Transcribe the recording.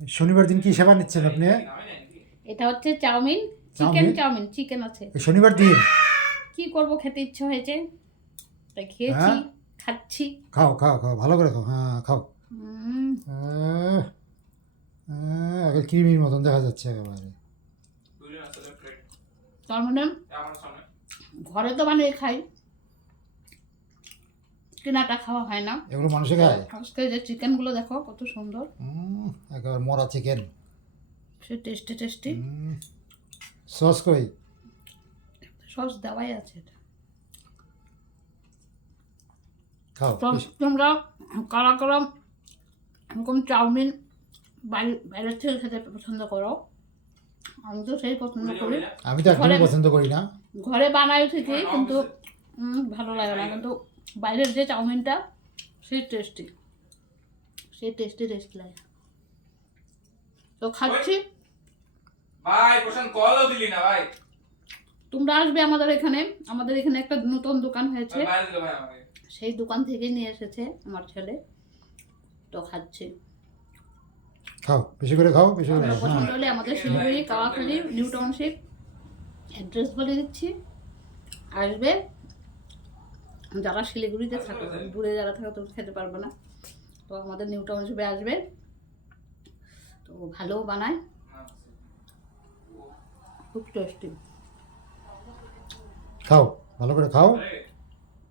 শনিবার দিন কি সেবা নিচ্ছেন আপনি? এটা হচ্ছে চাউমিন, চাউমিন? চাউমিন চিকেন আছে। এই শনিবার দিন? কি করব, খেতে ইচ্ছা হয়েছে তাই খেয়েছি, হ্যাঁ, খাচ্ছি। খাও খাও খাও, ভালো করে খাও, হ্যাঁ খাও। উম, একে ক্রিমির মতন দেখা যাচ্ছে একেবারে। তার মানে ঘরে তো বানিয়ে খাই, কেনাটা খাওয়া হয় না। এগুলো মানুষে খায়? আজকে যে চিকেনগুলো দেখো কত সুন্দর, একেবারে মরা চিকেন। সে টেস্টি টেস্টি। সস কই? সস দেওয়াই আছে এটা। খাও। তোমরা কারা কারা এরকম চাউমিন বাইরের থেকে খেতে পছন্দ করো? আমি তো সেই পছন্দ করি। আমি তো একদমই পছন্দ করি না। ঘরে বানাই ঠিকই, কিন্তু ভালো লাগে না। কিন্তু বাইরের যে চাউমিনটা সেই টেস্টি, সেই টেস্টি লাগে। তো খাচ্ছি। ভাই প্রশান্ত কলও দিলি না ভাই। তোমরা আসবে আমাদের এখানে একটা নতুন দোকান হয়েছে, বাইরে দিল ভাই আমাকে। সেই দোকান থেকে নিয়ে এসেছে আমার ছেলে, তো খাচ্ছি। খাও, বেশি করে খাও, বেশি করে খাও। পছন্দ হলে আমাদের Siliguri Kawakhali new township address বলে দিচ্ছি, আসবে। যারা শিলিগুড়িতে থাকো, দূরে যারা থাকো তো খেতে পারবে না, তো আমাদের নিউ টাউনশিপে আসবে। তো ভালো বানায়, খুব টেস্টি। খাও, ভালো করে খাও।